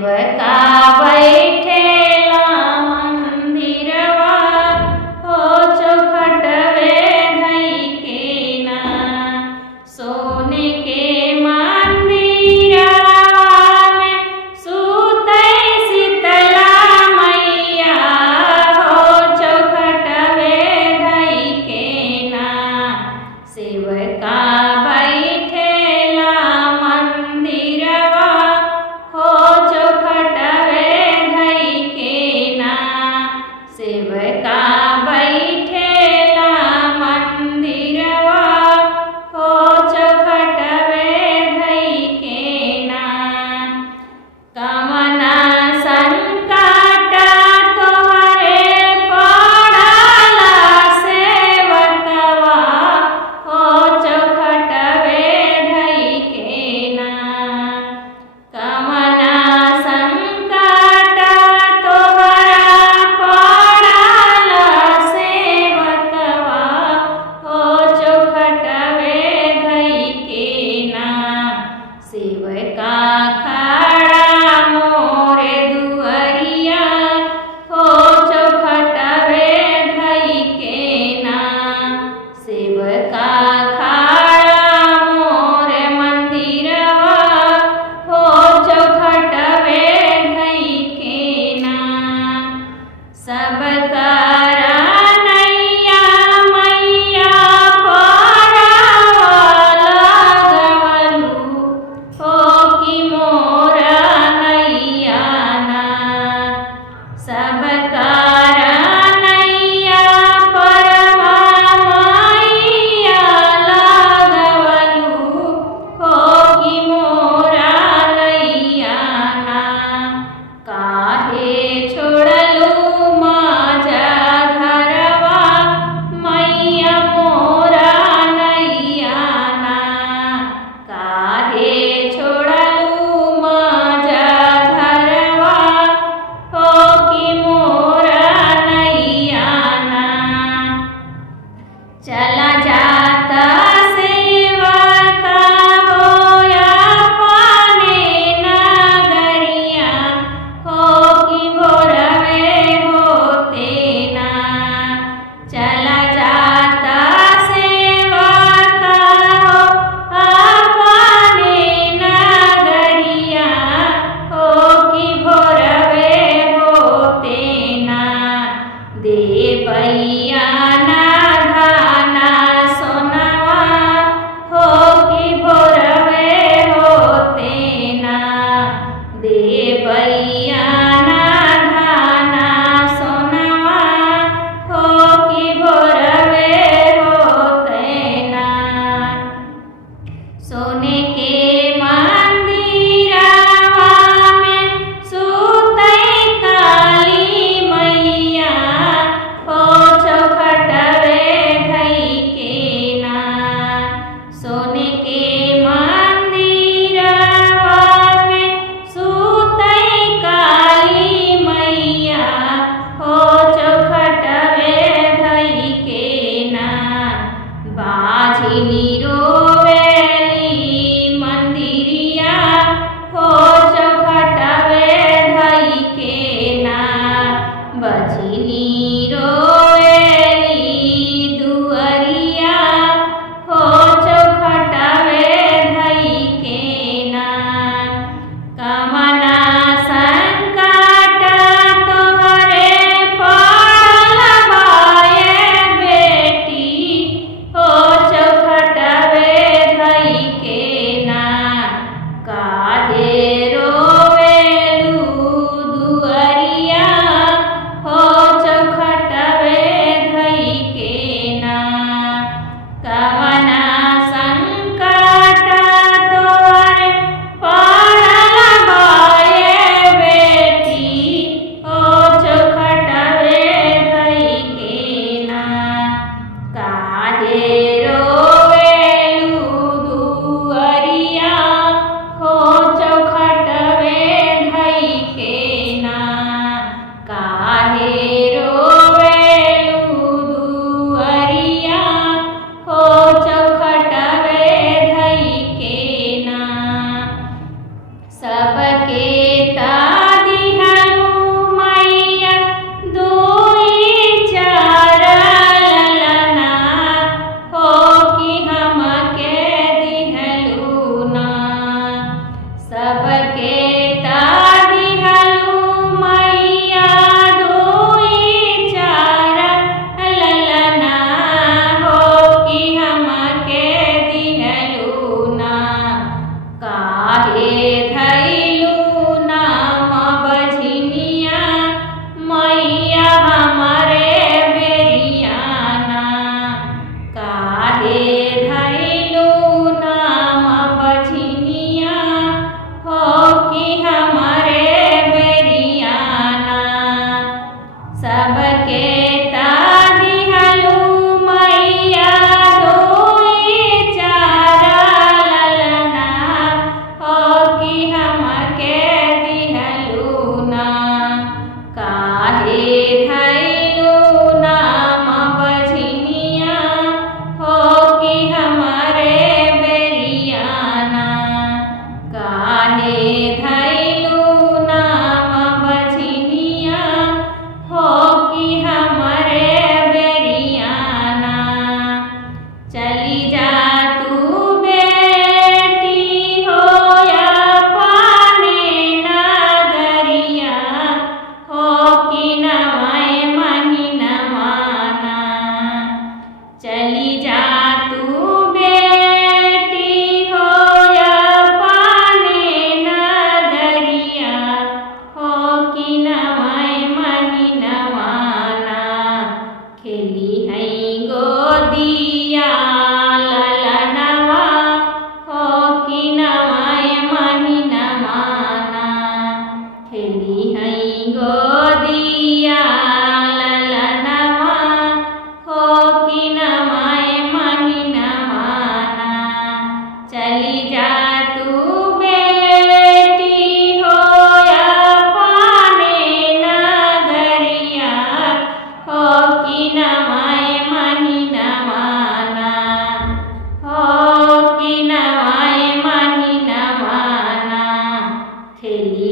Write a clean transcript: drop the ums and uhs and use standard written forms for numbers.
सेवका बैठेला मंदिरवा हो चौखटवे धई के ना सोने के मंदिरवा में सुतै शीतला मैया हो चौखटवे धई के ना सेवका बैठेला मंदिरवा हो चौखटवे धई के ना सेवका बैठेला मंदिरवा हो चौखटवे धई के ना कामना संकट तोहरे पड़ला सेवकवा हो चौखटवे धई के ना कामना संकट तोहरा पड़ला सेवकवा हो चौखटवे धई के ना सेवका खड़ा मोरे दुअरिया हो चौखटवे धई के ना सेवका खड़ा मोरे मंदिरवा हो चौखटवे धई के ना सब करा नैया मैया परावा लगवलू हो कि मोर सबके तादिहलु मैया दुई चार ललना हो कि हमके दिहलु ना काहे धैलु नाम बझनिया मैया हमारे बेरियाना काहे धैलु नाम बझनिया हो कि हमारे बेरियाना सबके तादिहलु मैया दुई चार ललना हो कि हमके दिहलु ना काहे धैलु नाम बझनिया हो कि हमारे बेरियाना काहे धैलु नाम बझनिया हो कि हमारे बेरियाना चली जा तू बेटी हो या पाने नगरिया हो कि नवाए महीनवाना चली जा तू बेटी हो या पाने नगरिया हो कि नवाए महीनवाना खेली है गोदिया ललनवा हो कि नवाए महीनवाना खेली है गोदिया ललनवा हो कि नवाए महीनवाना चली जा तू बेटी हो या पाने नगरिया हो कि नवाए महीनवाना हो कि नवाए महीनवाना खेली